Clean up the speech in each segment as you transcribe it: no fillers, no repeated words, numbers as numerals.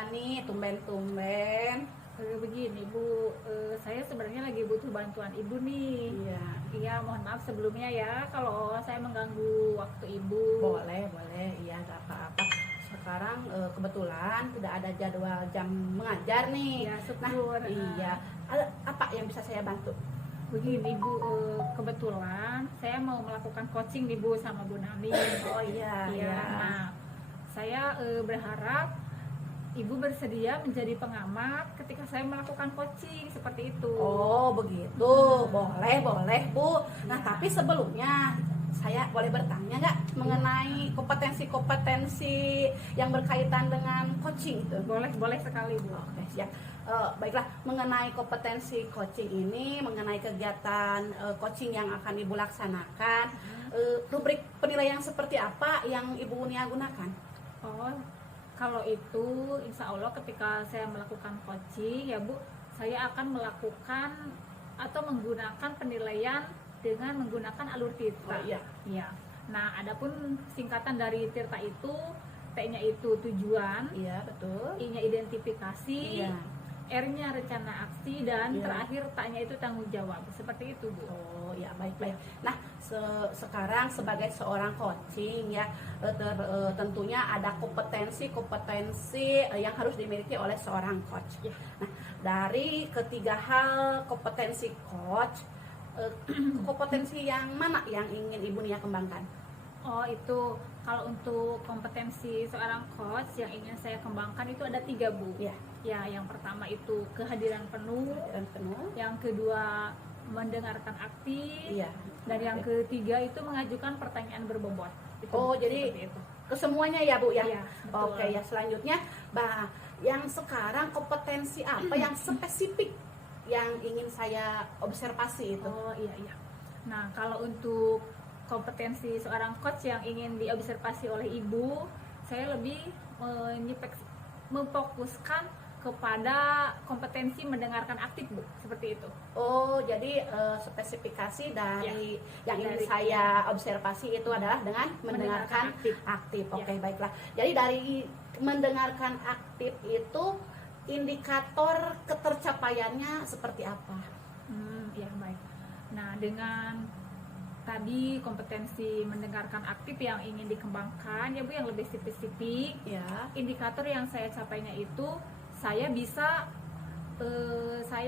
apa nih tumben-tumben? Begini Bu, saya sebenarnya lagi butuh bantuan Ibu nih. Iya. Iya, mohon maaf sebelumnya ya kalau saya mengganggu waktu Ibu. Boleh, iya nggak apa-apa. Sekarang kebetulan udah ada jadwal jam mengajar nih. Ya, syukur. Iya. Apa yang bisa saya bantu? Begini Bu, kebetulan saya mau melakukan coaching nih Bu sama Bu Nani. Oh iya, Iya. Nah, saya berharap Ibu bersedia menjadi pengamat ketika saya melakukan coaching seperti itu. Oh begitu, boleh Bu. Nah tapi sebelumnya saya boleh bertanya nggak mengenai kompetensi yang berkaitan dengan coaching itu? Boleh sekali Bu. Oke siap. Baiklah, mengenai kompetensi coaching ini, mengenai kegiatan coaching yang akan Ibu laksanakan, rubrik penilaian seperti apa yang Ibu Nia gunakan? Oh, kalau itu insya Allah ketika saya melakukan coaching ya Bu, saya akan melakukan atau menggunakan penilaian dengan menggunakan alur Tirta. Oh, iya. Iya. Nah, adapun singkatan dari Tirta itu, T-nya itu tujuan, Iya betul. I-nya identifikasi, Iya. R-nya rencana aksi, dan Iya. terakhir T-nya itu tanggung jawab. Seperti itu Bu. Oh ya baik. Nah sekarang sebagai seorang coaching ya tentunya ada kompetensi yang harus dimiliki oleh seorang coach. Ya. Nah dari ketiga hal kompetensi coach, kompetensi yang mana yang ingin Ibu Nia kembangkan? Oh itu kalau untuk kompetensi seorang coach yang ingin saya kembangkan itu ada 3 Bu. Ya. Ya, yang pertama itu kehadiran penuh, Dan penuh. yang kedua mendengarkan aktif, Iya. dan yang ketiga itu mengajukan pertanyaan berbobot. Itu, Oh jadi seperti itu. kesemuanya ya Bu ya. Iya, betul. Oke ya selanjutnya, yang sekarang kompetensi apa yang spesifik yang ingin saya observasi itu? Oh iya. Nah kalau untuk kompetensi seorang coach yang ingin diobservasi oleh Ibu, saya lebih memfokuskan kepada kompetensi mendengarkan aktif Bu, seperti itu. Oh, jadi spesifikasi dari yang ingin Dari- saya observasi itu adalah dengan mendengarkan aktif. Oke, baiklah. Jadi dari mendengarkan aktif itu indikator ketercapaiannya seperti apa? Iya baik. Nah dengan tadi kompetensi mendengarkan aktif yang ingin dikembangkan ya Bu, yang lebih spesifik, Ya. indikator yang saya capainya itu saya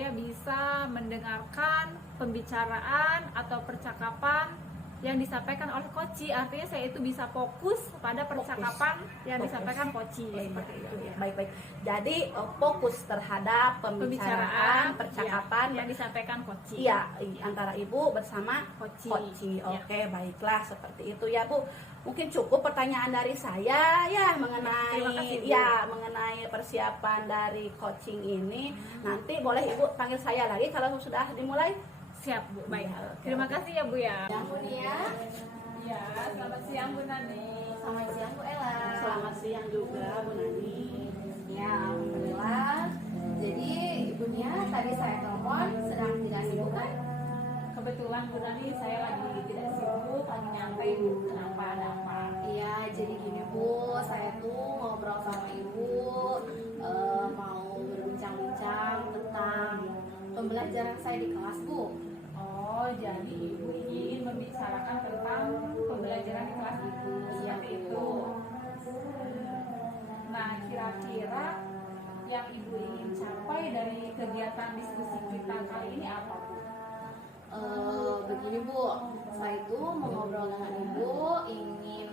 bisa mendengarkan pembicaraan atau percakapan yang disampaikan oleh koci. Artinya saya itu bisa fokus pada percakapan yang disampaikan koci. Seperti itu ya. Baik. Jadi fokus terhadap pembicaraan, percakapan yang disampaikan koci. Iya, antara Ibu bersama Koci. Oke, baiklah seperti itu ya Bu. Mungkin cukup pertanyaan dari saya ya Terima kasih, Bu. mengenai persiapan dari coaching ini. Nanti boleh Ibu panggil saya lagi kalau sudah dimulai. Siap Bu, baik. Iya, oke. Terima kasih ya Bu ya. Ya Bu Nia, Ya, selamat siang Bu Nani. selamat siang Bu Ella. Selamat siang juga Bu Nani. Ya alhamdulillah. Jadi Ibu Nia tadi saya telepon sedang tidak sibuk kan? Kebetulan Bu Nani saya lagi tidak sibuk, lagi nyantai Bu. Kenapa, ada apa? Iya, jadi gini Bu, saya tuh ngobrol sama Ibu, mau berbincang-bincang tentang pembelajaran saya di kelas Bu. Oh, jadi Ibu ingin membicarakan tentang pembelajaran di kelas Ibu. Iya, Seperti Bu. itu. Nah, kira-kira yang Ibu ingin capai dari kegiatan diskusi kita kali ini apa Bu? Begini Bu, saya itu mau ngobrol dengan Ibu ingin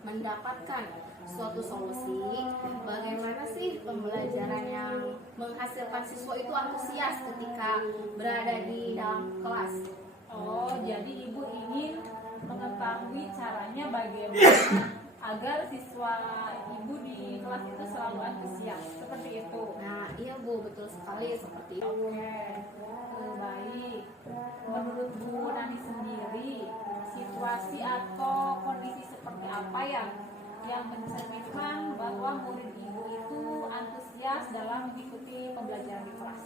mendapatkan suatu solusi bagaimana sih pembelajaran yang menghasilkan siswa itu antusias ketika berada di dalam kelas. Oh, jadi Ibu ingin mengetahui caranya bagaimana agar siswa Ibu di kelas itu selalu antusias. Seperti itu. Nah iya Bu, betul sekali seperti itu. Oke, baik. Menurut Bu Nani sendiri, situasi atau kondisi seperti apa yang mencerminkan bahwa murid Ibu itu antusias dalam mengikuti pembelajaran di kelas?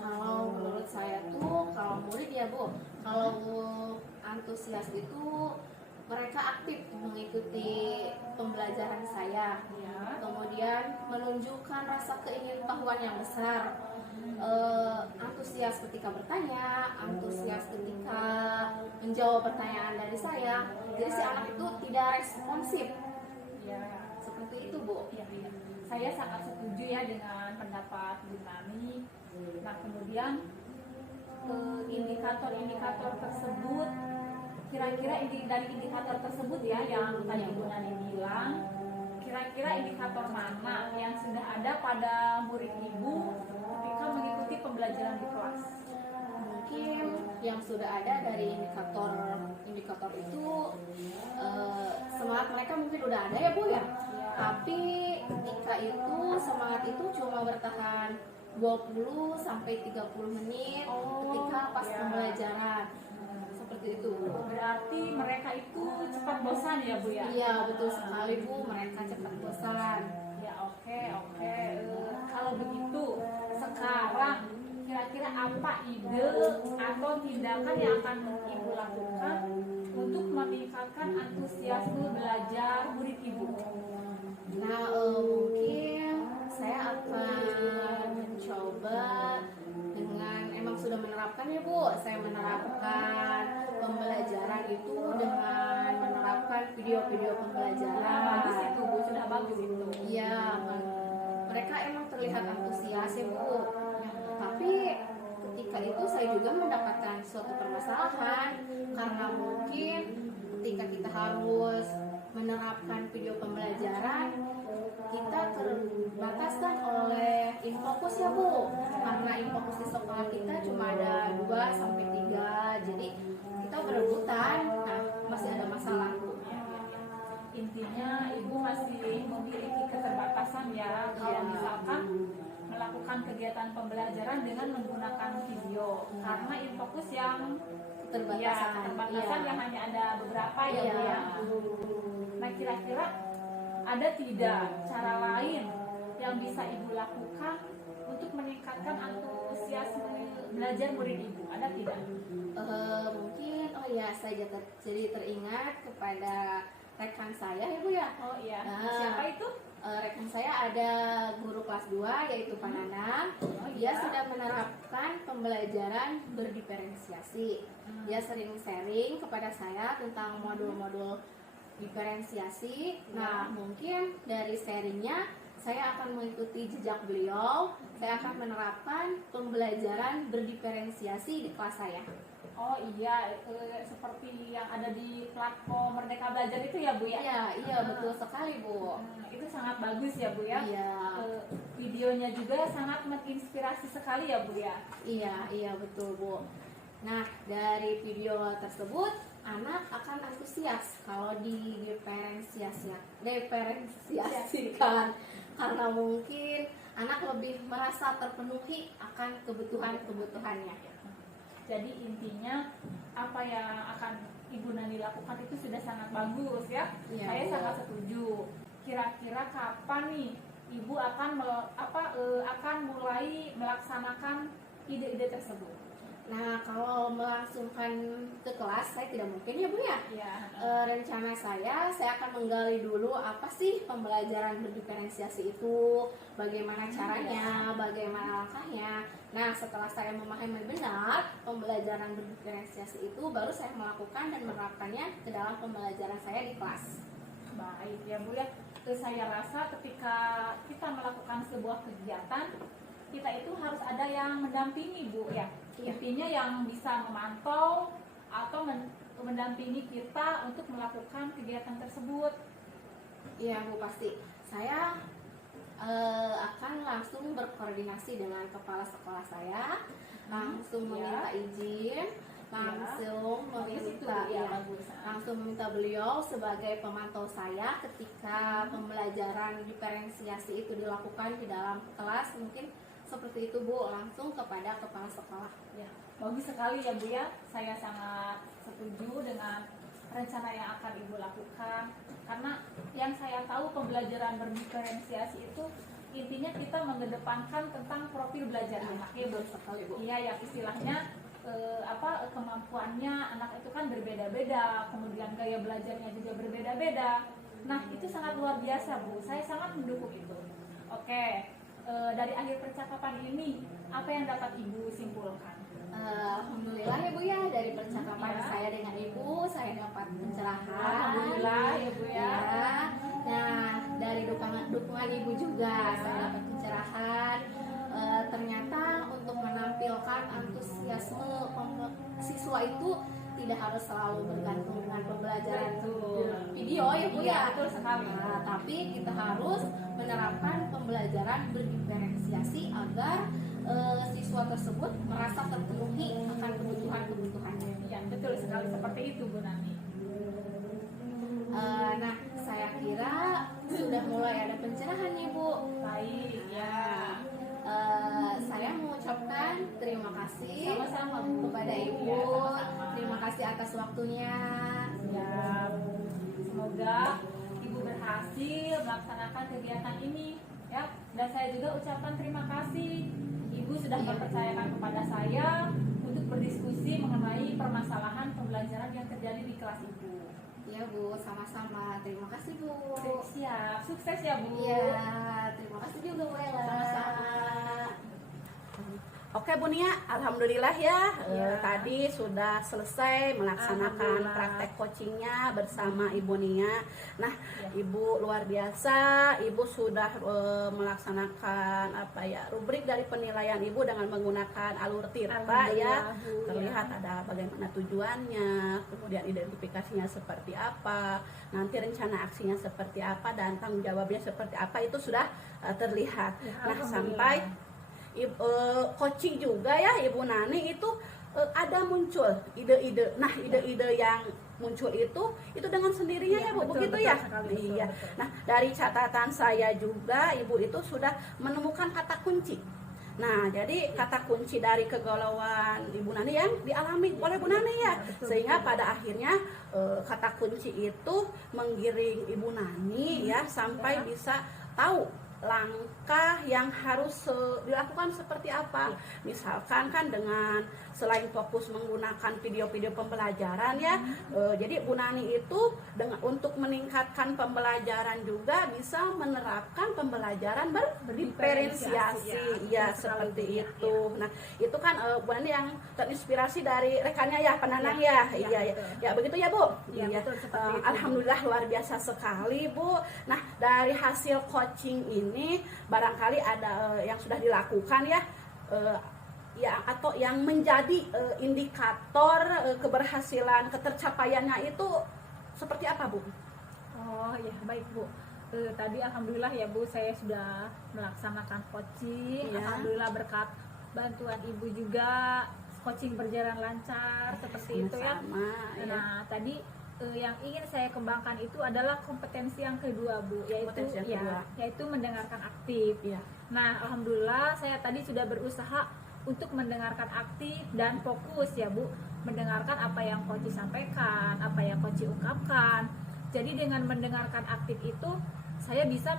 Kalau menurut saya tuh, kalau murid ya Bu, kalau antusias itu mereka aktif mengikuti pembelajaran saya, Ya. kemudian menunjukkan rasa keingintahuan yang besar, antusias ketika bertanya, antusias ketika menjawab pertanyaan dari saya. Jadi si anak itu tidak responsif, Ya. seperti itu Bu. Iya, iya. Saya sangat setuju ya dengan pendapat Bu Nani. Nah, kemudian indikator-indikator tersebut, kira-kira dari indikator tersebut ya yang tadi Bu Nani bilang, kira-kira indikator mana yang sudah ada pada murid Ibu ketika mengikuti pembelajaran di kelas? Mungkin yang sudah ada dari indikator itu, semangat mereka mungkin udah ada ya Bu ya. Tapi ketika itu semangat itu cuma bertahan 20 sampai 30 menit ketika pas pembelajaran. Seperti itu Bu. Berarti mereka itu cepat bosan ya Bu ya? Iya betul sekali Bu, mereka cepat bosan. Ya, oke. Kalau begitu, sekarang kira-kira apa ide atau tindakan yang akan Ibu lakukan untuk meningkatkan antusiasme belajar murid Ibu? Nah, mungkin saya akan mencoba dengan emang sudah menerapkan ya Bu. Saya menerapkan pembelajaran itu dengan menerapkan video-video pembelajaran. Bagus itu Bu, sudah bagus itu. Iya, mereka emang terlihat antusias ya Bu. Tapi ketika itu saya juga mendapatkan suatu permasalahan karena mungkin ketika kita harus menerapkan video pembelajaran, kita terbataskan oleh infokus ya Bu, karena infokus di sekolah kita cuma ada 2 sampai 3, jadi kita berebutan. Nah, masih ada masalah Bu. Intinya Ibu masih memiliki keterbatasan ya kalau Iya. misalkan melakukan kegiatan pembelajaran dengan menggunakan video, karena infokus yang keterbatasan Iya. yang hanya ada beberapa ya Iya. Bu ya. Nah, kira-kira ada tidak cara lain yang bisa Ibu lakukan untuk meningkatkan antusiasme belajar murid Ibu? Ada tidak? Mungkin saya jadi teringat kepada rekan saya ya Bu ya. Oh iya. Nah. Siapa itu? Rekan saya ada guru kelas 2 yaitu Pak Nanang. Dia sudah menerapkan pembelajaran berdiferensiasi. Dia sering sharing kepada saya tentang modul-modul diferensiasi. Nah, mungkin dari sharingnya saya akan mengikuti jejak beliau. Saya akan menerapkan pembelajaran berdiferensiasi di kelas saya. Oh iya, seperti yang ada di platform Merdeka Belajar itu ya Bu ya? Iya, betul sekali Bu. Itu sangat bagus ya Bu ya? Iya. Videonya juga sangat menginspirasi sekali ya Bu ya? Iya betul Bu. Nah, dari video tersebut anak akan antusias kalau diferensiasikan karena mungkin anak lebih merasa terpenuhi akan kebutuhannya. Jadi intinya apa yang akan Ibu Nani lakukan itu sudah sangat bagus ya? Iya, Saya Bu. sangat setuju. Kira-kira kapan nih Ibu akan akan mulai melaksanakan ide-ide tersebut? Nah, kalau melangsungkan ke kelas saya tidak mungkin ya Bu ya. Ya. Rencana saya akan menggali dulu apa sih pembelajaran berdiferensiasi itu, bagaimana caranya, bagaimana langkahnya. Nah, setelah saya memahami benar pembelajaran berdiferensiasi itu, baru saya melakukan dan menerapkannya ke dalam pembelajaran saya di kelas. Baik ya Bu ya. Saya rasa ketika kita melakukan sebuah kegiatan, kita itu harus ada yang mendampingi Bu ya. Intinya yang bisa memantau atau mendampingi kita untuk melakukan kegiatan tersebut. Iya Bu, pasti. Saya akan langsung berkoordinasi dengan kepala sekolah saya, langsung meminta izin, langsung meminta beliau sebagai pemantau saya ketika pembelajaran diferensiasi itu dilakukan di dalam kelas. Mungkin seperti itu Bu, langsung kepada kepala sekolah. Ya, bagus sekali ya Bu ya. Saya sangat setuju dengan rencana yang akan Ibu lakukan, karena yang saya tahu pembelajaran berdiferensiasi itu intinya kita mengedepankan tentang profil belajar anak ya Bu. Sekali Bu. Iya, yang istilahnya kemampuannya anak itu kan berbeda-beda, kemudian gaya belajarnya juga berbeda-beda. Nah, itu sangat luar biasa, Bu. Saya sangat mendukung itu. Oke, dari akhir percakapan ini, apa yang dapat Ibu simpulkan? Alhamdulillah ya Bu ya, dari percakapan Ya. saya dengan Ibu, saya dapat pencerahan. Alhamdulillah ya Bu ya. Ya. Nah, dari dukungan Ibu juga saya dapat pencerahan. Ternyata untuk menampilkan antusiasme siswa itu tidak harus selalu bergantung dengan pembelajaran video ya Bu Iya, ya. betul sekali. Nah, tapi kita harus menerapkan pembelajaran berdiferensiasi agar siswa tersebut merasa terpenuhi akan kebutuhan-kebutuhannya. Ya, betul sekali seperti itu Bu Nani. Nah, saya kira sudah mulai ada pencerahan nih Bu. Baik, ya. Saya mengucapkan terima kasih Sama-sama Bu. kepada Ibu. Ya, sama-sama. Terima kasih atas waktunya. Ya, semoga Ibu berhasil melaksanakan kegiatan ini ya. Dan saya juga ucapkan terima kasih Ibu sudah mempercayakan kepada saya untuk berdiskusi mengenai permasalahan pembelajaran yang terjadi di kelas Ibu. Ya Bu, sama-sama. Terima kasih Bu. Siap, sukses ya Bu. Iya, terima kasih juga Bu Ella. Sama-sama. Oke Bu Nia, alhamdulillah ya, Ya. tadi sudah selesai melaksanakan Alhamdulillah. praktek coachingnya bersama Ibu Nia. Nah, Ya. Ibu luar biasa, Ibu sudah melaksanakan rubrik dari penilaian Ibu dengan menggunakan alur tirta ya. Alhamdulillah, Bu, Terlihat ada bagaimana tujuannya, kemudian identifikasinya seperti apa, nanti rencana aksinya seperti apa, dan tanggung jawabnya seperti apa, itu sudah terlihat. Ya, Nah, alhamdulillah. sampai coaching juga ya Ibu Nani itu ada muncul ide-ide. Nah, ide-ide yang muncul itu dengan sendirinya Iya, ya Bu, betul, begitu betul ya. sekali, betul, Iya. betul. Nah, dari catatan saya juga Ibu itu sudah menemukan kata kunci. Nah, jadi kata kunci dari kegalauan Ibu Nani yang dialami oleh Bu Nani ya, betul, sehingga betul. pada akhirnya kata kunci itu menggiring Ibu Nani ya sampai Ya. bisa tahu langkah yang harus dilakukan seperti apa. Misalkan kan dengan selain fokus menggunakan video-video pembelajaran ya, jadi Bu Nani itu untuk meningkatkan pembelajaran juga bisa menerapkan pembelajaran berdiferensiasi ya, betul sekali, seperti Bu. itu. Nah, itu kan Bu Nani yang terinspirasi dari rekannya ya, Penanang ya. Ya, Iya ya. betul. Ya begitu ya Bu. Ya, betul, seperti itu, Bu. Alhamdulillah luar biasa sekali Bu. Nah, dari hasil coaching ini barangkali ada yang sudah dilakukan ya, ya atau yang menjadi indikator keberhasilan ketercapaiannya itu seperti apa Bu? Oh ya, baik Bu. Tadi alhamdulillah ya Bu, saya sudah melaksanakan coaching. Iya. Alhamdulillah berkat bantuan Ibu juga coaching berjalan lancar seperti itu ya. Sama-sama, ya. Nah, tadi yang ingin saya kembangkan itu adalah kompetensi yang kedua Bu, yaitu Kompetensi yang kedua. yaitu mendengarkan aktif. Iya. Nah, alhamdulillah saya tadi sudah berusaha untuk mendengarkan aktif dan fokus ya Bu, mendengarkan apa yang coach sampaikan, apa yang coach ungkapkan. Jadi dengan mendengarkan aktif itu saya bisa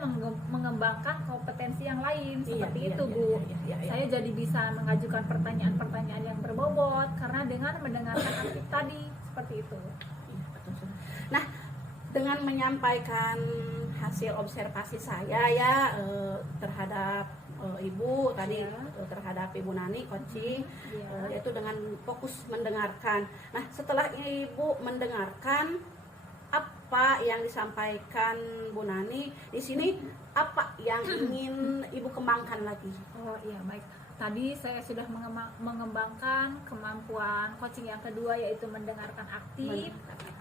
mengembangkan kompetensi yang lain seperti itu Bu. Iya. Saya jadi bisa mengajukan pertanyaan-pertanyaan yang berbobot karena dengan mendengarkan aktif tadi seperti itu. Iya, betul. Nah, dengan menyampaikan hasil observasi saya ya terhadap Ibu tadi, Ya. terhadap Ibu Nani coaching, Ya. yaitu dengan fokus mendengarkan. Nah, setelah Ibu mendengarkan apa yang disampaikan Bu Nani di sini, apa yang ingin Ibu kembangkan lagi? Oh iya, baik. Tadi saya sudah mengembangkan kemampuan coaching yang kedua, yaitu mendengarkan aktif.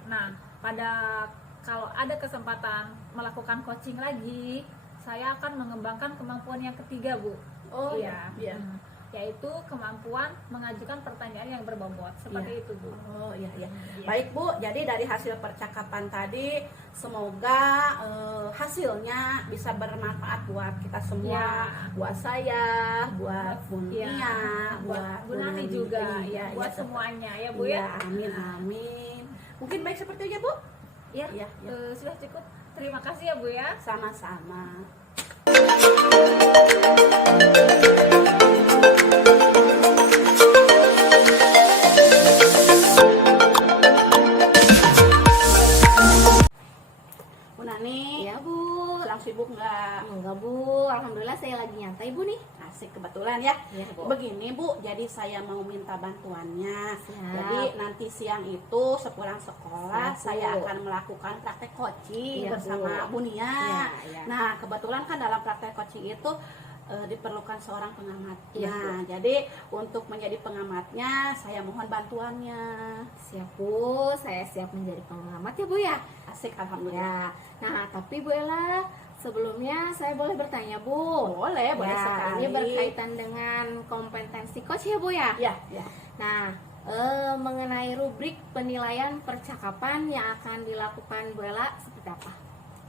Nah, kalau ada kesempatan melakukan coaching lagi, saya akan mengembangkan kemampuan yang ketiga Bu. Oh Iya. iya. Yaitu kemampuan mengajukan pertanyaan yang berbobot seperti itu Bu. Oh iya. Iya. Baik Bu, jadi dari hasil percakapan tadi semoga hasilnya bisa bermanfaat buat kita semua, Ya. buat saya, buat Bu Iya. Nia, buat Bu Nani juga, iya, buat iya, semuanya ya Bu iya, ya. amin amin. Mungkin baik seperti itu ya Bu? Ya, Iya, iya. sudah cukup. Terima kasih ya Bu ya. Sama-sama. Asik, kebetulan ya. Iya, Bu. Begini Bu, jadi saya mau minta bantuannya. Siap. Jadi nanti siang itu sepulang sekolah Siap, Bu. saya akan melakukan praktek coaching Iya, bersama Bu. Bu Nia. Iya. Nah, kebetulan kan dalam praktek coaching itu diperlukan seorang pengamat. Iya, Nah, jadi untuk menjadi pengamatnya saya mohon bantuannya. Siap Bu, saya siap menjadi pengamat ya Bu ya. Asik, alhamdulillah. Ya. Nah, tapi Bu Ella, sebelumnya saya boleh bertanya Bu? Boleh, boleh Ya, sekali. ini berkaitan dengan kompetensi coach ya Bu ya. Ya, ya. Nah, mengenai rubrik penilaian percakapan yang akan dilakukan Bu Ella seperti apa?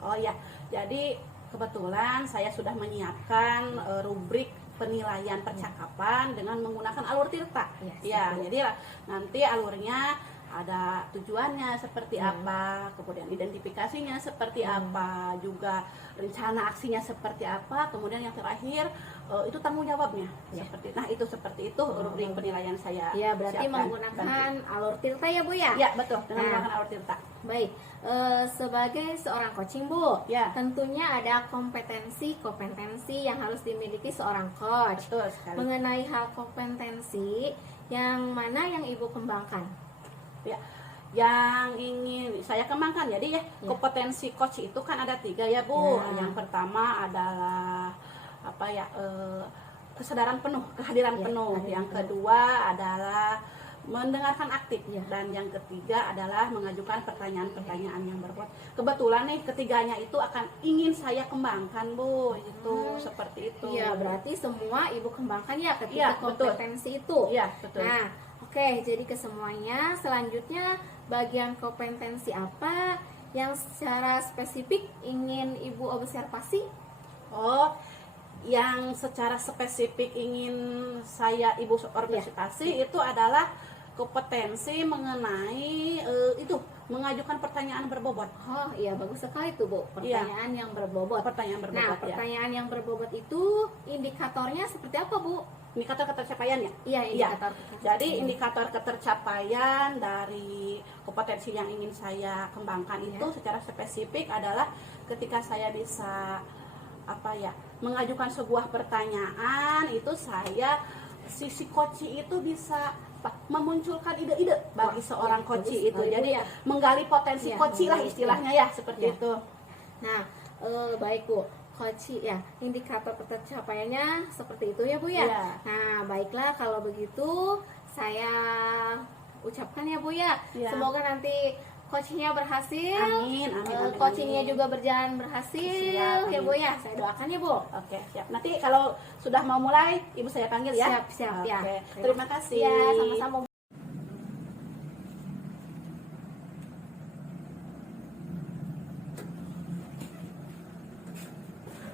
Oh ya, jadi kebetulan saya sudah menyiapkan rubrik penilaian percakapan dengan menggunakan alur Tirta. Iya, Ya, siap, Bu. jadi nanti alurnya ada tujuannya seperti apa, kemudian identifikasinya seperti apa, juga rencana aksinya seperti apa, kemudian yang terakhir itu tanggung jawabnya. Ya. Nah, itu seperti itu rubrik penilaian saya. Ya, berarti siapkan. menggunakan alur Tirta ya Bu ya? Ya, betul, dengan Nah. menggunakan alur Tirta. Baik, sebagai seorang coaching Bu, Ya. tentunya ada kompetensi yang harus dimiliki seorang coach. Betul sekali. Mengenai hal kompetensi, yang mana yang Ibu kembangkan? Ya, yang ingin saya kembangkan jadi ya, Ya. kompetensi coach itu kan ada 3 ya Bu. Ya. Yang pertama adalah apa ya, kesadaran penuh, kehadiran Ya, penuh. kehadiran Yang penuh. kedua adalah mendengarkan aktif, Ya. dan yang ketiga adalah mengajukan pertanyaan-pertanyaan yang berbobot. Kebetulan nih ketiganya itu akan ingin saya kembangkan Bu, itu seperti itu. Iya, berarti semua Ibu kembangkan ya ketika Iya, betul. kompetensi itu. Iya, betul. Nah, oke, jadi ke semuanya. Selanjutnya, bagian kompetensi apa yang secara spesifik ingin Ibu observasi? Oh, yang secara spesifik ingin saya Ibu observasi itu adalah kompetensi mengenai itu mengajukan pertanyaan berbobot. Oh iya, bagus sekali tuh Bu, pertanyaan yang berbobot. Pertanyaan Nah, berbobot ya. pertanyaan yang berbobot itu indikatornya seperti apa Bu? Indikator ketercapaian ya. Iya, Iya. indikator. Jadi indikator ketercapaian dari kompetensi yang ingin saya kembangkan itu secara spesifik adalah ketika saya bisa apa ya, mengajukan sebuah pertanyaan, itu saya sisi coach itu bisa memunculkan ide-ide bagi Wah, seorang iya, coach bagus itu. sekali, Jadi Bu, ya. menggali potensi Iya, coach lah menggali, istilahnya ya, seperti Iya. itu. Nah, baik Bu, coach ya, indikator ketercapaiannya seperti itu ya Bu ya. Iya. Nah, baiklah kalau begitu saya ucapkan ya Bu ya. Iya. Semoga nanti coachingnya berhasil. Amin, amin, amin, coachingnya amin. juga berjalan berhasil Siap, ya amin. Bu ya. Saya doakan ya Bu. Oke, siap. Nanti kalau sudah mau mulai, Ibu saya panggil ya. Siap, siap, ya. Oke, terima kasih. Ya, sama-sama.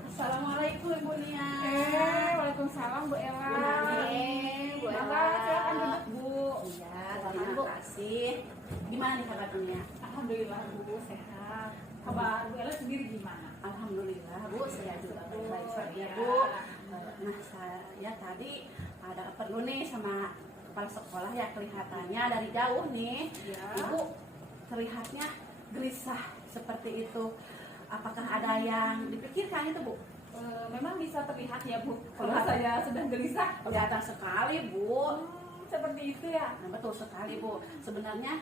Assalamualaikum Ibu Nia. Waalaikumsalam Bu Ella. Bu Nani, Bu Ella. Mangga, silakan duduk Bu. Iya, terima kasih. Gimana nih kabar dunia? Alhamdulillah Bu, sehat. Kabar Bu Ella sendiri gimana? Alhamdulillah Bu, saya juga baik-baik saja Bu. Nah, saya tadi ada perlu nih sama kepala sekolah ya, kelihatannya dari jauh nih. Ya. Ibu terlihatnya gelisah seperti itu. Apakah ada yang dipikirkan itu Bu? Memang bisa terlihat ya Bu, kalau saya sedang gelisah. Kelihatan sekali Bu. Seperti itu ya. Nah, betul sekali Bu. Sebenarnya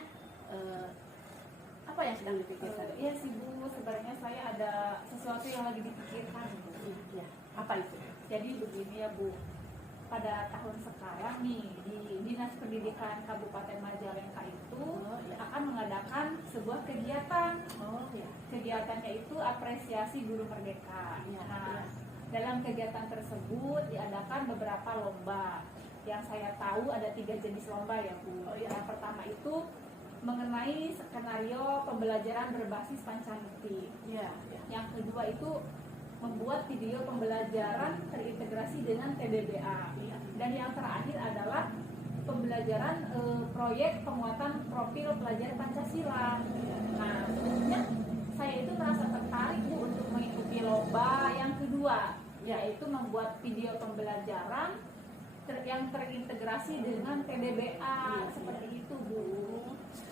apa yang sedang dipikirkan? Iya sih Bu, sebenarnya saya ada sesuatu yang lagi dipikirkan Bu. Ya, apa itu? Jadi begini ya Bu, pada tahun sekarang nih di Dinas Pendidikan Kabupaten Majalengka itu Oh, ya. akan mengadakan sebuah kegiatan. Oh ya. Kegiatannya itu apresiasi guru merdeka. Ya, Nah, ya. dalam kegiatan tersebut diadakan beberapa lomba. Yang saya tahu ada 3 jenis lomba ya Bu. Oh, ya. Yang pertama itu mengenai skenario pembelajaran berbasis Pancasila. Ya, ya. Yang kedua itu membuat video pembelajaran terintegrasi dengan TDBA. Dan yang terakhir adalah pembelajaran proyek penguatan profil pelajar Pancasila. Nah, sebenarnya saya itu merasa tertarik Bu untuk mengikuti lomba yang kedua, yaitu membuat video pembelajaran yang terintegrasi dengan TDBA. Seperti itu Bu.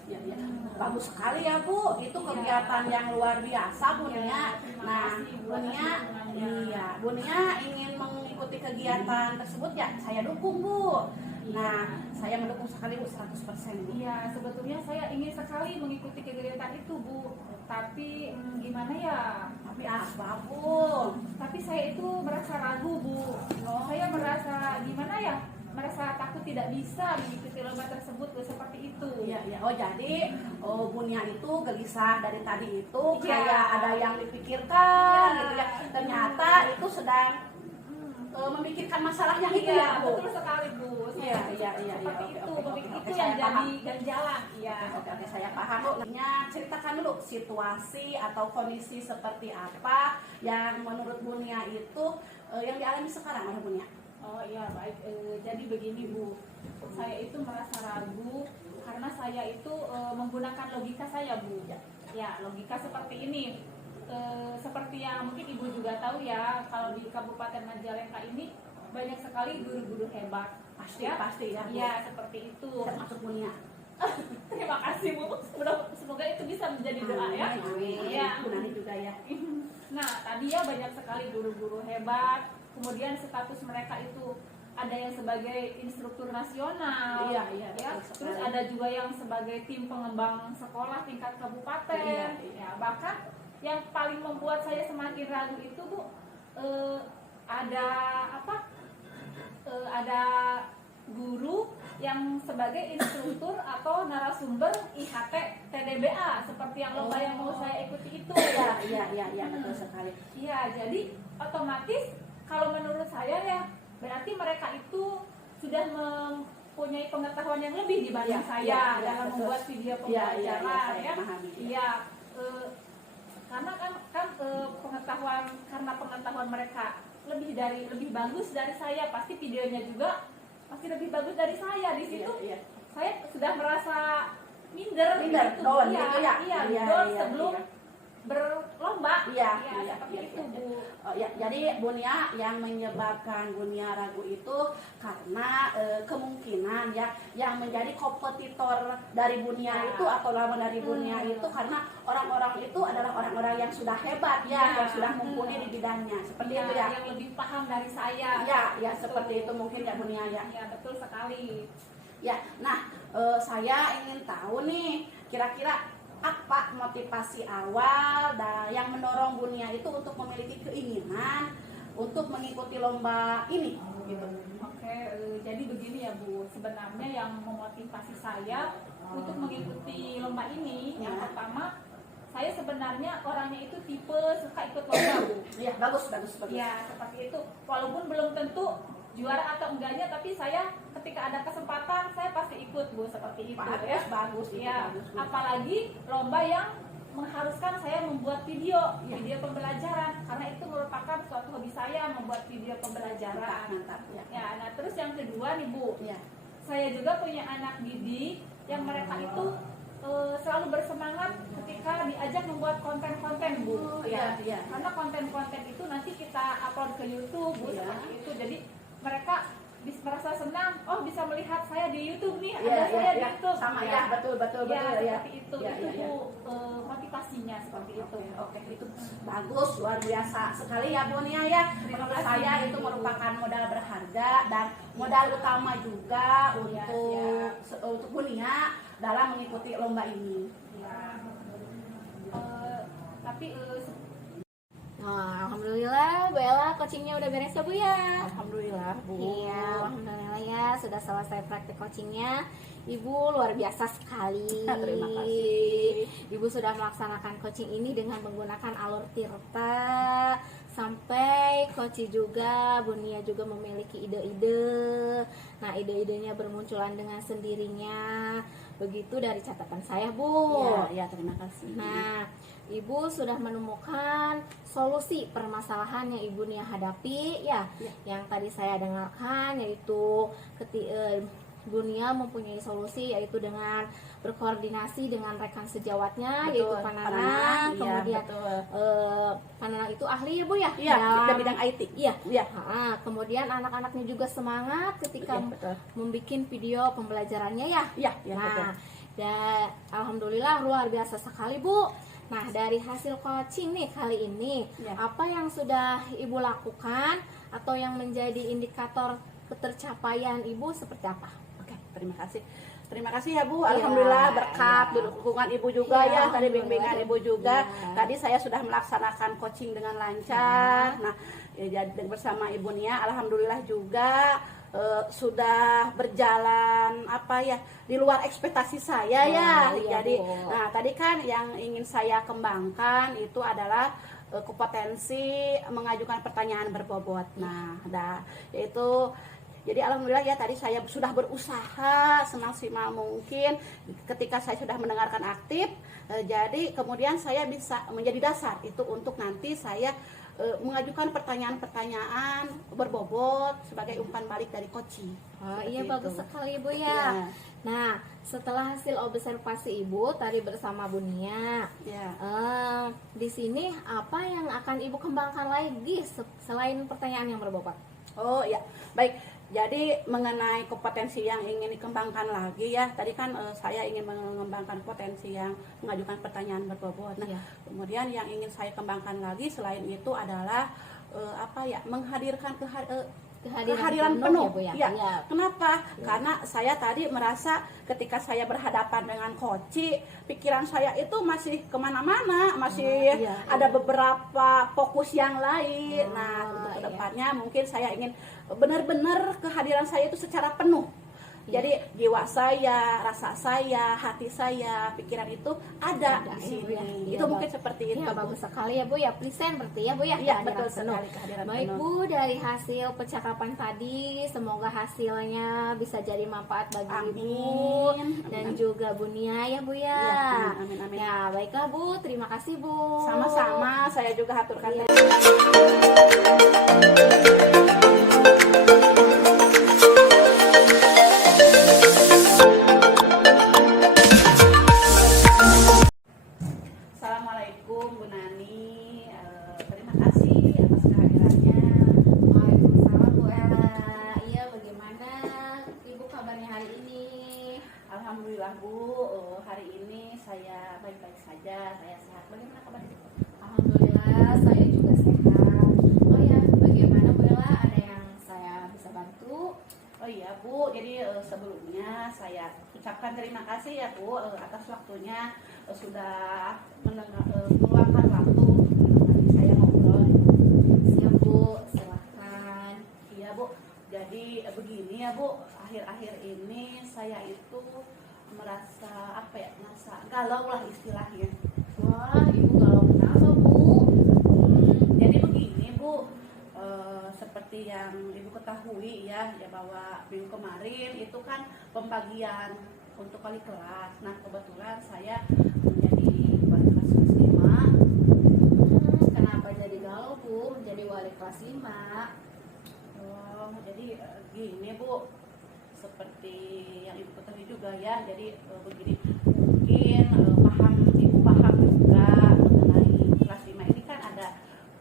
Ya, ya. Bagus sekali ya Bu, itu kegiatan yang luar biasa Bu Ya, Nia. terima Nah, kasih, Bu, Bu Nia, atas dukungannya. iya, Bu Nia ingin mengikuti mengikuti kegiatan tersebut ya saya dukung Bu. Nah, saya mendukung sekali Bu 100% Bu. Iya, sebetulnya saya ingin sekali mengikuti kegiatan itu Bu, tapi gimana ya? Tapi apa Bu? Tapi saya itu merasa ragu Bu. Saya merasa gimana ya? Merasa takut tidak bisa mengikuti lomba tersebut Bu, seperti itu. Iya, iya. Oh jadi Bunia itu gelisah dari tadi itu Iya. kayak ada yang dipikirkan Iya. gitu ya. Ternyata itu sedang memikirkan masalah yang itu Iya, ya Bu. betul sekali Bu. Iya, iya, iya, Seperti iya. itu, Oke, oke, itu oke, yang saya jadi paham. ganjalan. Iya. Oke, saya paham Bu. Ceritakan dulu situasi atau kondisi seperti apa yang menurut Bunia itu yang dialami sekarang oleh Bunia. Oh iya baik. Jadi begini Bu, saya itu merasa ragu karena saya itu menggunakan logika saya Bu. Ya logika seperti ini. Seperti yang mungkin Ibu juga tahu ya, kalau di Kabupaten Majalengka ini banyak sekali guru-guru hebat. Pasti ya Bu. Iya seperti itu. Termasuk Bunia. Terima kasih Bu. Semoga itu bisa menjadi doa ya. Amin. Iya. Bu Nani juga ya. Nah, tadi ya banyak sekali guru-guru hebat. Kemudian status mereka itu ada yang sebagai instruktur nasional, Iya, iya, ya. betul Terus sekali. ada juga yang sebagai tim pengembang sekolah tingkat kabupaten. Iya, iya. Ya, bahkan yang paling membuat saya semakin ragu itu Bu, ada apa? Ada guru yang sebagai instruktur atau narasumber IHT TDBA seperti yang lomba yang mau saya ikuti itu. Iya, betul sekali. Iya, jadi otomatis kalau menurut saya ya berarti mereka itu sudah mempunyai pengetahuan yang lebih dibanding Iya, saya iya, dalam betul. membuat video Iya, pembelajaran saya ya. memahami. Iya, karena kan pengetahuan mereka lebih bagus dari saya, pasti videonya juga pasti lebih bagus dari saya. Di situ Iya. saya sudah merasa minder gitu. down Iya, gitu ya. iya, Iya, down iya, sebelum iya. berlomba. Iya, Seperti itu Bu. Oh, ya, jadi Bunia yang menyebabkan Bunia ragu itu karena kemungkinan ya yang menjadi kompetitor dari Bunia Ya. itu atau lawan dari Bunia itu karena orang-orang itu adalah orang-orang yang sudah hebat ya, Ya. yang sudah mumpuni di bidangnya. Seperti Iya, itu ya. yang lebih paham dari saya. Ya, seperti itu mungkin ya Bunia ya. Ya, betul sekali. Ya, nah saya ingin tahu nih kira-kira apa motivasi awal yang mendorong Bunia itu untuk memiliki keinginan untuk mengikuti lomba ini gitu. Oke, jadi begini ya Bu, sebenarnya yang memotivasi saya untuk mengikuti lomba ini, yang Ya. pertama saya sebenarnya orangnya itu tipe suka ikut lomba Bu. Iya, bagus. Ya, seperti itu. Walaupun belum tentu juara atau enggaknya, tapi saya ketika ada kesempatan saya pasti ikut Bu, seperti itu ya. Bagus itu Ya, bagus. Bu. apalagi lomba yang mengharuskan saya membuat video Ya. pembelajaran, karena itu merupakan suatu hobi saya membuat video pembelajaran. Mantap ya. Ya, nah terus yang kedua nih Bu, Ya. saya juga punya anak didik yang mereka itu selalu bersemangat ketika diajak membuat konten-konten Bu. Oh, iya. Karena konten-konten itu nanti kita upload ke YouTube Bu, Iya. seperti itu. Jadi mereka merasa senang, oh bisa melihat saya di YouTube nih, Iya, ada saya di iya. YouTube. Sama ya, betul Ya, ya. seperti itu. Ya, Itu ya, ya. Bu, motivasinya seperti itu. Oke, itu bagus, luar biasa sekali ya Bunia ya. Terima Menurut kasih, saya Bu. itu merupakan modal berharga dan modal utama juga Iya, untuk Bunia dalam mengikuti lomba ini. Ya. Tapi Nah, alhamdulillah Bu Ella coachingnya udah beres ya Bu ya. Alhamdulillah Bu. Iya, alhamdulillah ya sudah selesai praktik coachingnya. Ibu luar biasa sekali. Terima kasih. Ibu sudah melaksanakan coaching ini dengan menggunakan alur tirta sampai coaching juga Bunia juga memiliki ide-ide. Nah, ide-idenya bermunculan dengan sendirinya. Begitu dari catatan saya, Bu. Ya, terima kasih. Nah, Ibu sudah menemukan solusi permasalahan yang Ibu Nia hadapi ya. Yang tadi saya dengarkan yaitu Bu Nia mempunyai solusi yaitu dengan berkoordinasi dengan rekan sejawatnya Betul, yaitu Pananang, iya, kemudian betul. Pananang itu ahli ya Bu ya Iya, dalam di bidang IT. Iya. Iya. Kemudian anak-anaknya juga semangat ketika Iya, betul. membuat video pembelajarannya ya. Iya, betul. Nah, dan alhamdulillah luar biasa sekali Bu. Nah, dari hasil coaching nih kali ini, Ya. apa yang sudah Ibu lakukan atau yang menjadi indikator ketercapaian Ibu seperti apa? Oke, terima kasih. Terima kasih ya Bu, Iya, alhamdulillah berkat iya. dukungan Ibu juga Iya, ya, tadi bimbingan alhamdulillah. Ibu juga. Iya. Tadi saya sudah melaksanakan coaching dengan lancar. Nah, ya, jadi bersama Ibu Nia, alhamdulillah juga sudah berjalan apa ya di luar ekspektasi saya ya. Iya, Jadi, Bu. nah tadi kan yang ingin saya kembangkan itu adalah kompetensi mengajukan pertanyaan berbobot. Nah, yaitu jadi alhamdulillah ya tadi saya sudah berusaha semaksimal mungkin ketika saya sudah mendengarkan aktif. Jadi kemudian saya bisa menjadi dasar itu untuk nanti saya mengajukan pertanyaan-pertanyaan berbobot sebagai umpan balik dari coaching. Oh iya, Seperti bagus itu. sekali Bu ya. Ya. Nah, setelah hasil observasi Ibu tadi bersama Bu Nia, Ya. di sini apa yang akan Ibu kembangkan lagi selain pertanyaan yang berbobot? Oh ya, baik. Jadi mengenai kompetensi yang ingin dikembangkan lagi ya, tadi kan saya ingin mengembangkan potensi yang mengajukan pertanyaan berbobot. Nah, Iya. kemudian yang ingin saya kembangkan lagi selain itu adalah apa ya, menghadirkan kehadiran penuh. ya Bu ya. Ya. Iya. Kenapa? Karena saya tadi merasa ketika saya berhadapan dengan coach, pikiran saya itu masih kemana-mana, masih iya, ada beberapa fokus yang lain. Nah, untuk iya. kedepannya mungkin saya ingin benar-benar kehadiran saya itu secara penuh. Iya. Jadi jiwa saya, rasa saya, hati saya, pikiran itu ada Ada, di iya, Bu, sini. ya. Iya, Itu mungkin seperti itu. Ya, Bu. bagus sekali ya Bu ya, present berarti ya Bu ya. Iya, kehadiran betul penuh. sekali kehadiran Baik penuh. Bu, dari hasil percakapan tadi semoga hasilnya bisa jadi manfaat bagi Amin. Ibu dan Amin. juga Bu Nia ya Bu ya. Iya, amin, amin, amin. Ya, baiklah Bu, terima kasih Bu. Sama-sama, saya juga haturkan Iya. Assalamualaikum Bu Nani. Terima kasih atas kehadirannya. Waalaikumsalam Bu Ella. Iya, bagaimana Ibu kabarnya hari ini? Alhamdulillah Bu, hari ini saya baik-baik saja, saya sehat. Bagaimana kabar Ibu? Alhamdulillah saya juga sehat. Oh ya, bagaimana Bu Ella? Ada yang saya bisa bantu? Oh iya Bu, jadi sebelumnya saya ucapkan terima kasih ya Bu atas waktunya sudah meluangkan waktu untuk menemani saya ngobrol. Siap Bu, silahkan. Iya Bu, jadi begini ya Bu, akhir-akhir ini saya itu merasa apa ya, merasa galau lah istilahnya. Wah, Ibu galau kenapa Bu? Jadi begini Bu, seperti yang Ibu ketahui ya bahwa minggu kemarin itu kan pembagian untuk wali kelas. Nah kebetulan saya menjadi wali kelas 5. Kenapa jadi galau Bu menjadi wali kelas 5? Oh, jadi gini Bu, seperti yang Ibu ketahui juga ya, jadi begini, mungkin Ibu paham juga mengenai kelas 5 ini kan ada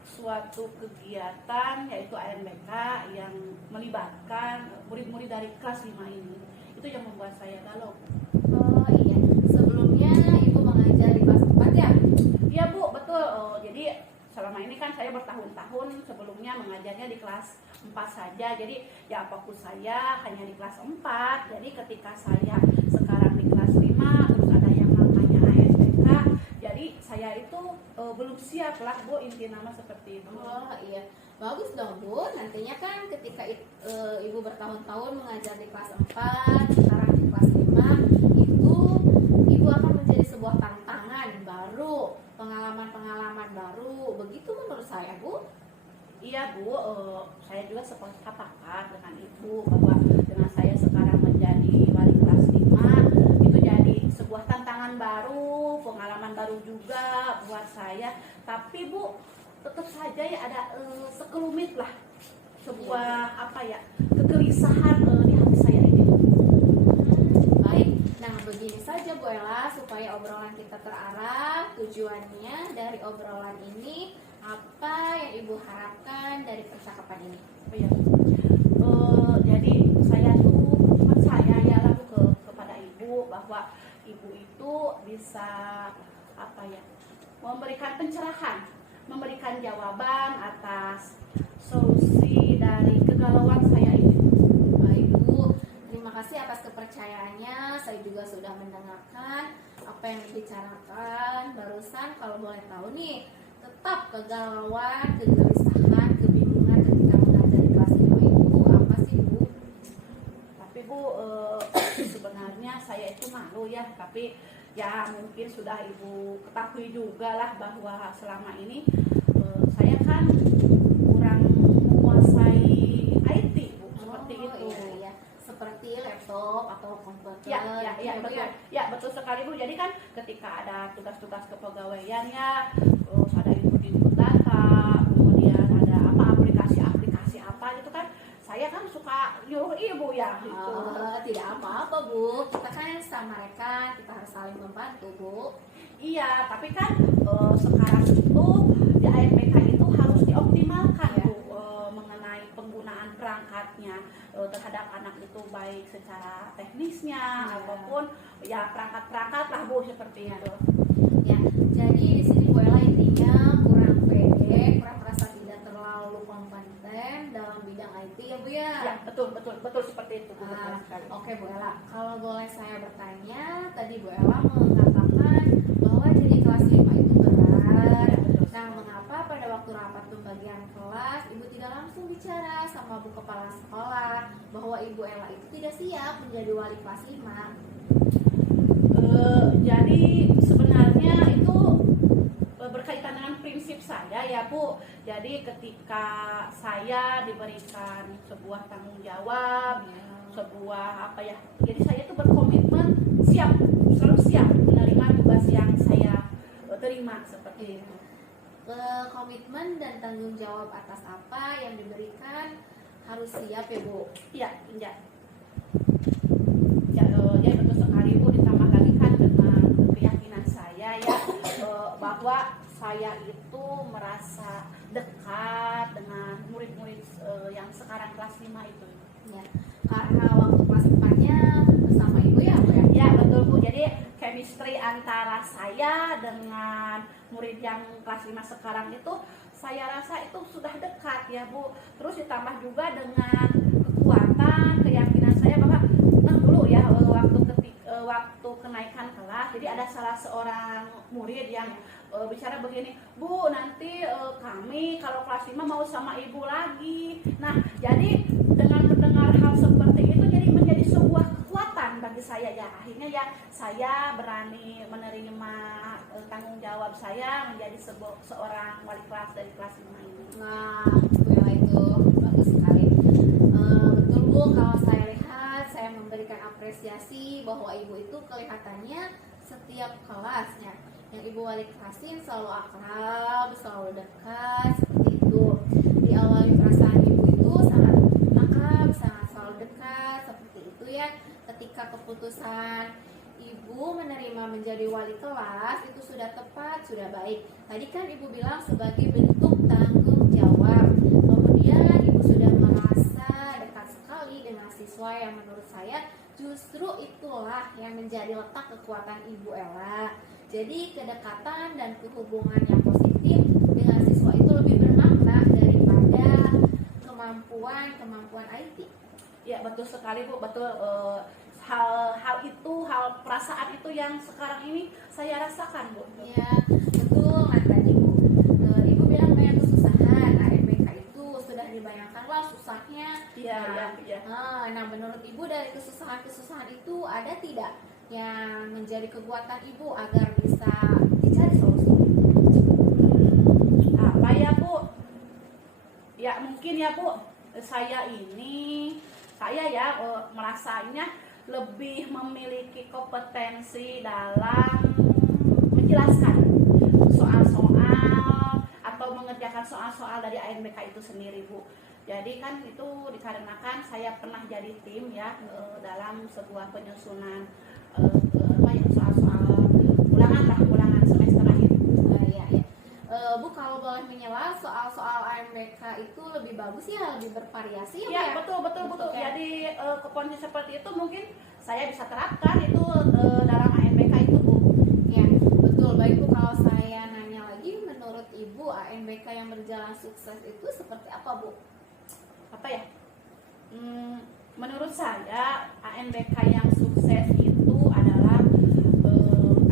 suatu kegiatan yaitu ANBK yang melibatkan murid-murid dari kelas 5 ini. Itu yang membuat saya galau. Oh iya, sebelumnya Ibu mengajar di kelas 4 ya? Iya Bu, betul. Jadi selama ini kan saya bertahun-tahun sebelumnya mengajarnya di kelas 4 saja. Jadi ya fokus saya hanya di kelas 4. Jadi ketika saya sekarang di kelas 5 terus ada yang namanya ASPK, jadi saya itu belum siap lah Bu, inti nama seperti itu. Oh iya, bagus dong Bu. Nantinya kan ketika Ibu bertahun-tahun mengajar di kelas 4, sekarang di kelas 5, itu Ibu akan menjadi sebuah tantangan baru, pengalaman-pengalaman baru. Begitu menurut saya Bu. Iya Bu, saya juga sepakat dengan Ibu bahwa dengan saya sekarang menjadi wali kelas 5 itu jadi sebuah tantangan baru, pengalaman baru juga buat saya. Tapi Bu, tetap saja ya ada sekelumit lah sebuah apa ya, kegelisahan di hati saya ini. Baik, nah begini saja Bu Ella supaya obrolan kita terarah. Tujuannya dari obrolan ini apa yang Ibu harapkan dari percakapan ini? Oh ya, jadi saya tuh percaya ya lalu kepada Ibu bahwa Ibu itu bisa apa ya, memberikan pencerahan, memberikan jawaban atas solusi dari kegalauan saya ini. Baik Bu, terima kasih atas kepercayaannya. Saya juga sudah mendengarkan apa yang dibicarakan barusan. Kalau boleh tahu nih, tetap kegalauan, kegelisahan, kebingungan ketika mengajar di kelas 5 itu apa sih Bu? Tapi Bu, sebenarnya saya itu malu ya, tapi ya mungkin sudah Ibu ketahui juga lah bahwa selama ini saya kan kurang menguasai IT Bu, seperti itu. Iya, iya. Seperti laptop atau komputer. Ya, gitu Bu, betul. Ya, betul sekali Bu. Jadi kan ketika ada tugas-tugas kepegawaian ya, ada input data, kemudian ada apa aplikasi-aplikasi apa gitu kan. Saya kan suka nyuruh Ibu ya gitu. Tidak apa-apa Bu, kita kan sama rekan, kita harus saling membantu Bu. Iya, tapi kan sekarang itu di ANBK itu harus dioptimalkan Ya. Bu, mengenai penggunaan perangkatnya terhadap anak itu baik secara teknisnya Ya. ataupun ya perangkat-perangkat lah Bu seperti Ya. itu. Ya, jadi di sini Bu Ella intinya kurang pede, kurang merasa tidak terlalu kompeten dalam bidang IT ya Bu ya. Ya, betul seperti itu Bu. Betul sekali. Oke Bu Ella, kalau boleh saya bertanya, tadi Bu Ella mengatakan bahwa jadi kelas 5 itu berat. Nah, mengapa pada waktu rapat pembagian kelas Ibu tidak langsung bicara sama Bu Kepala Sekolah bahwa Ibu Ella itu tidak siap menjadi wali kelas 5? Jadi sebenarnya itu berkaitan dengan prinsip saya ya Bu. Jadi ketika saya diberikan sebuah tanggung jawab, sebuah apa ya, jadi saya itu berkomitmen selalu siap menerima tugas yang saya terima seperti itu. Komitmen dan tanggung jawab atas apa yang diberikan harus siap ya Bu. Iya. Ya betul sekali Bu, ditambah lagi kan dengan keyakinan saya ya bahwa saya itu merasa dekat dengan murid-murid yang sekarang kelas 5 itu. Ya, karena waktu kelas 4-nya bersama Ibu ya Bu ya. Ya betul Bu, jadi chemistry antara saya dengan murid yang kelas 5 sekarang itu saya rasa itu sudah dekat ya Bu. Terus ditambah juga dengan kekuatan, keyakinan saya bahwa dulu ya waktu kenaikan kelas, jadi ada salah seorang murid yang bicara begini, Bu nanti kami kalau kelas 5 mau sama Ibu lagi. Nah jadi dengan mendengar hal seperti itu jadi menjadi sebuah kekuatan bagi saya ya. Akhirnya ya saya berani menerima tanggung jawab saya menjadi seorang wali kelas dari kelas 5 ini. Nah, Bu Ella itu bagus sekali. Betul Bu, kalau saya lihat saya memberikan apresiasi bahwa Ibu itu kelihatannya setiap kelasnya yang Ibu wali kelasin selalu akrab, selalu dekat seperti itu. Diawali perasaan Ibu itu sangat akrab, sangat selalu dekat seperti itu ya. Ketika keputusan Ibu menerima menjadi wali kelas itu sudah tepat, sudah baik. Tadi kan Ibu bilang sebagai bentuk tanggung jawab. Kemudian Ibu sudah merasa dekat sekali dengan siswa yang menurut saya justru itulah yang menjadi letak kekuatan Ibu Ella. Jadi kedekatan dan kehubungan yang positif dengan siswa itu lebih bermakna daripada kemampuan IT. Ya betul sekali Bu, betul. Hal perasaan itu yang sekarang ini saya rasakan Bu. Ya betul. Nah tadi Bu, Ibu bilang banyak kesusahan. ANBK itu sudah dibayangkanlah susahnya. Iya. Nah menurut Ibu dari kesusahan itu ada tidak yang menjadi kekuatan Ibu agar bisa dicari solusi? Apa ya Bu? Ya mungkin ya Bu, saya ya merasanya lebih memiliki kompetensi dalam menjelaskan soal-soal atau mengerjakan soal-soal dari ANBK itu sendiri Bu. Jadi kan itu dikarenakan saya pernah jadi tim ya dalam sebuah penyusunan soal-soal ulangan semester akhir. Bu kalau boleh menyela soal-soal ANBK itu lebih bagus ya, lebih bervariasi Ya, ya? betul. Ya. Jadi kondisi seperti itu mungkin saya bisa terapkan itu dalam ANBK itu Bu. Ya, betul. Baik Bu, kalau saya nanya lagi, menurut Ibu ANBK yang berjalan sukses itu seperti apa Bu? apa ya? Menurut saya ANBK yang sukses itu adalah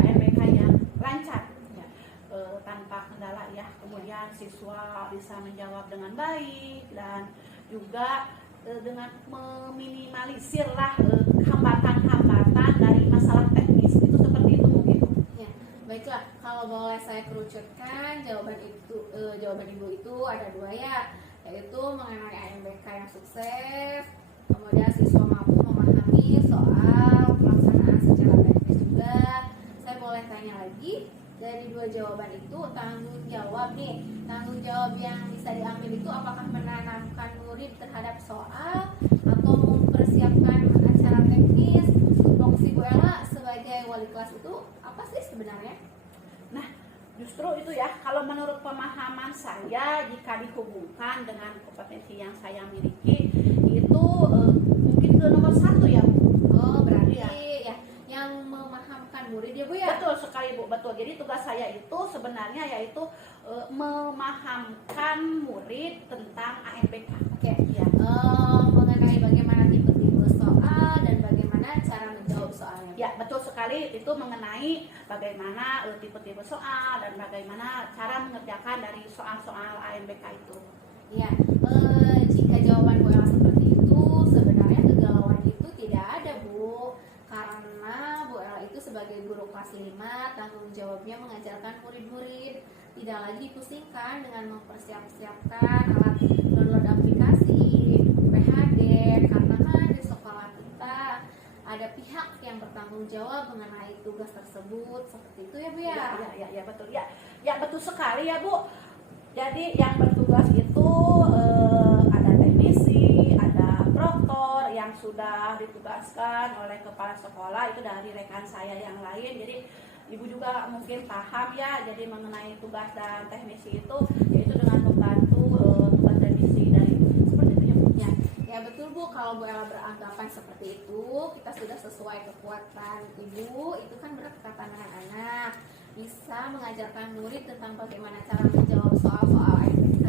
ANBK yang lancar, ya, tanpa kendala ya. Kemudian siswa bisa menjawab dengan baik dan juga dengan meminimalisir lah hambatan-hambatan dari masalah teknis itu, seperti itu mungkin. Ya, baiklah, kalau boleh saya kerucutkan jawaban ibu itu ada dua ya, yaitu mengenai ANBK yang sukses, kemudian siswa mampu memahami soal pelaksanaan secara teknis juga. Saya boleh tanya lagi, dari dua jawaban itu tanggung jawab yang bisa diambil itu apakah menanamkan murid terhadap soal atau mempersiapkan acara teknis? Fungsi Bu Ella sebagai wali kelas itu apa sih sebenarnya? Nah, justru itu ya, kalau menurut pemahaman saya, jika dihubungkan dengan kompetensi yang saya miliki, itu mungkin ke nomor 1 ya Bu. Oh, berarti Iya. ya yang memahamkan murid ya Bu ya? Betul sekali Bu, betul. Jadi tugas saya itu sebenarnya yaitu memahamkan murid tentang ANBK. Oke. Ya. Mengenai bagaimana tipe-tipe soal dan bagaimana cara menjawab soalnya. Ya, betul sekali, itu mengenai bagaimana tipe-tipe soal dan bagaimana cara mengerjakan dari soal-soal ANBK itu. Ya, jika jawaban Bu Ella seperti itu, sebenarnya kegalauan itu tidak ada Bu, karena Bu Ella itu sebagai guru kelas 5, tanggung jawabnya mengajarkan murid-murid, tidak lagi pusingkan dengan mempersiapkan alat download aplikasi, PHD, karena kan di sekolah kita ada pihak yang bertanggung jawab mengenai tugas tersebut, seperti itu ya Bu ya? Ya, betul ya. Ya, betul sekali ya Bu. Jadi yang bertugas itu ada teknisi, ada proktor yang sudah ditugaskan oleh kepala sekolah, itu dari rekan saya yang lain. Jadi Ibu juga mungkin paham ya, jadi mengenai tugas dan teknisi itu, yaitu dengan membantu tugas teknisi dari seperti itu ya Bu. Ya betul Bu, kalau Bu Ella beranggapan seperti itu, kita sudah sesuai kekuatan Ibu, itu kan berdekatan dengan anak, bisa mengajarkan murid tentang bagaimana cara menjawab soal-soal ANBK.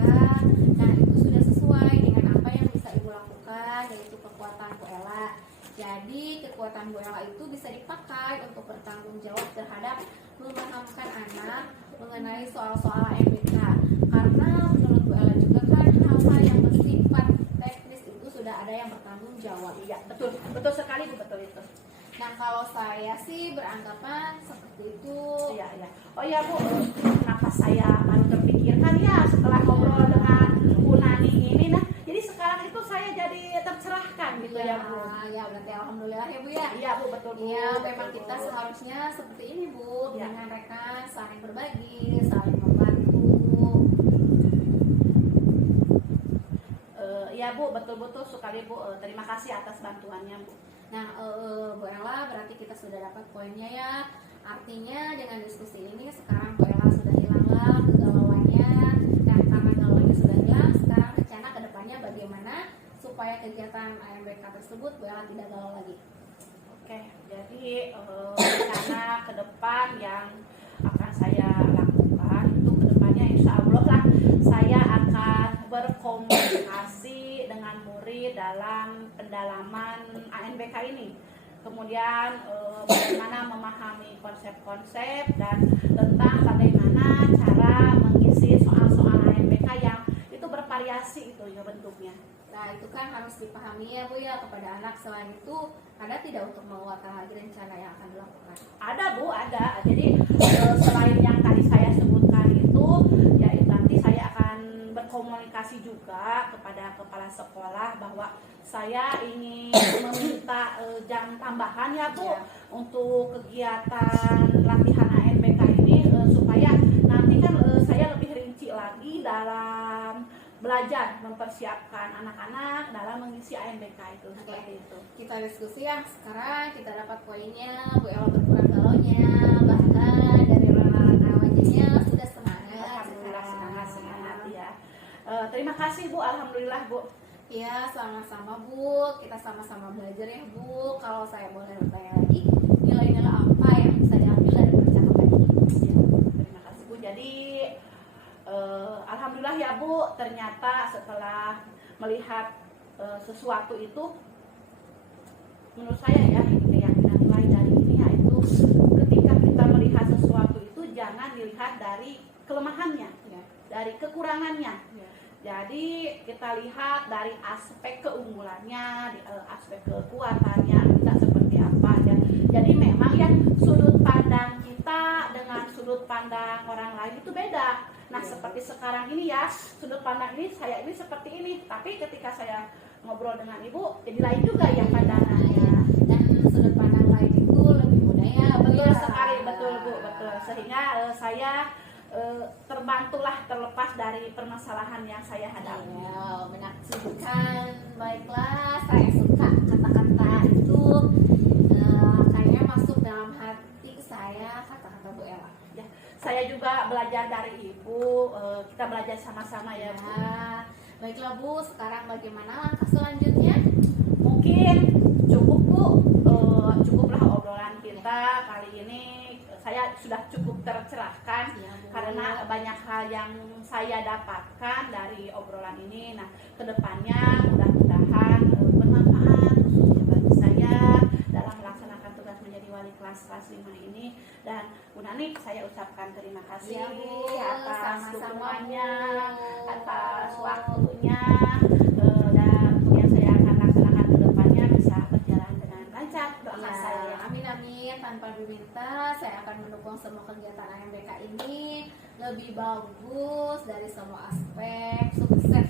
Nah, itu sudah sesuai dengan apa yang bisa Ibu lakukan, yaitu kekuatan Bu Ella. Jadi kekuatan Bu Ella itu bisa dipakai untuk bertanggung jawab terhadap memahamkan anak mengenai soal-soal ANBK. Karena menurut Bu Ella juga kan hal-hal yang bersifat teknis itu sudah ada yang bertanggung jawab. Iya, betul sekali Bu, betul itu. Nah, kalau saya sih beranggapan seperti itu. Iya. Oh ya Bu, kenapa saya baru terpikirkan ya setelah ngobrol dengan Bu Nani ini, nah jadi sekarang itu saya jadi tercerahkan gitu ya Bu. Ya berarti alhamdulillah ya Bu ya. Iya Bu, betul Bu. Iya, Betul, memang Bu. kita seharusnya seperti ini Bu, Ya. dengan rekan saling berbagi, saling membantu. Ya Bu, betul-betul sekali Bu. Terima kasih atas bantuannya Bu. Nah, Bu Ella, berarti kita sudah dapat poinnya ya. Artinya dengan diskusi ini sekarang Bu Ella sudah hilanglah kegalauannya. Dan karena galauannya sudah hilang, sekarang rencana kedepannya bagaimana supaya kegiatan ANBK tersebut Bu Ella tidak galau lagi. Oke, jadi rencana ke depan yang akan saya lakukan itu ke depannya insya Allah lah saya akan berkomunikasi dengan murid dalam pendalaman ANBK ini. Kemudian bagaimana memahami konsep-konsep dan tentang bagaimana cara mengisi soal-soal ANBK yang itu bervariasi itu ya bentuknya. Nah, itu kan harus dipahami ya Bu ya kepada anak. Selain itu, ada tidak untuk menguatkan lagi rencana yang akan dilakukan? Ada Bu, ada. Jadi selain yang tadi saya sebutkan itu, ya itu nanti saya akan berkomunikasi juga kepada kepala sekolah bahwa saya ingin meminta jam tambahan ya Bu Ya. untuk kegiatan latihan ANBK ini supaya nanti kan saya lebih rinci lagi dalam belajar mempersiapkan anak-anak dalam mengisi ANBK itu seperti itu. Kita diskusi ya. Sekarang kita dapat poinnya, Bu Ella berkurang galaunya, bahkan dari rela-rela wajahnya sudah semangat. Alhamdulillah sekarang. semangat ya. Terima kasih Bu, alhamdulillah Bu. Ya, sama-sama Bu. Kita sama-sama belajar ya Bu. Kalau saya boleh bertanya lagi, nilai-nilai apa yang bisa diambil dari percakapan ini? Ya, terima kasih Bu. Jadi alhamdulillah ya Bu, ternyata setelah melihat sesuatu itu menurut saya ya, keyakinan nilai dari ini yaitu ketika kita melihat sesuatu itu jangan dilihat dari kelemahannya, Ya. dari kekurangannya. Ya. Jadi kita lihat dari aspek keunggulannya, aspek kekuatannya kita seperti apa ya. Jadi memang ya sudut pandang kita dengan sudut pandang orang lain itu beda. Nah seperti sekarang ini ya, sudut pandang ini saya ini seperti ini, tapi ketika saya ngobrol dengan ibu jadi lain juga yang pandangannya. Dan sudut pandang lain itu lebih mudah ya. Betul Ya. sekali, betul Bu, betul. Sehingga saya terbantulah terlepas dari permasalahan yang saya hadapi. Ya, menakjubkan. Baiklah, saya suka kata-kata itu. Kayaknya masuk dalam hati saya kata-kata Bu Ella. Ya, saya juga belajar dari ibu. Kita belajar sama-sama ya Bu. Ya, baiklah Bu, sekarang bagaimana langkah selanjutnya? Mungkin cukup Bu, cukuplah obrolan kita kali ini. Saya sudah cukup tercerahkan Ya, Bu. karena banyak hal yang saya dapatkan dari obrolan ini. Nah, kedepannya mudah-mudahan bermanfaat khususnya bagi saya dalam melaksanakan tugas menjadi wali kelas 5 ini. Dan Bu Nani, saya ucapkan terima kasih Ya, Bu. atas Sama-sama, dukungannya, Bu. atas waktunya, dan yang saya akan laksanakan kedepannya bisa berjalan dengan lancar. Doakan Ya, saya. amin amin. Tanpa diminta, saya akan mendukung semua kegiatan AMBK ini lebih bagus dari semua aspek, sukses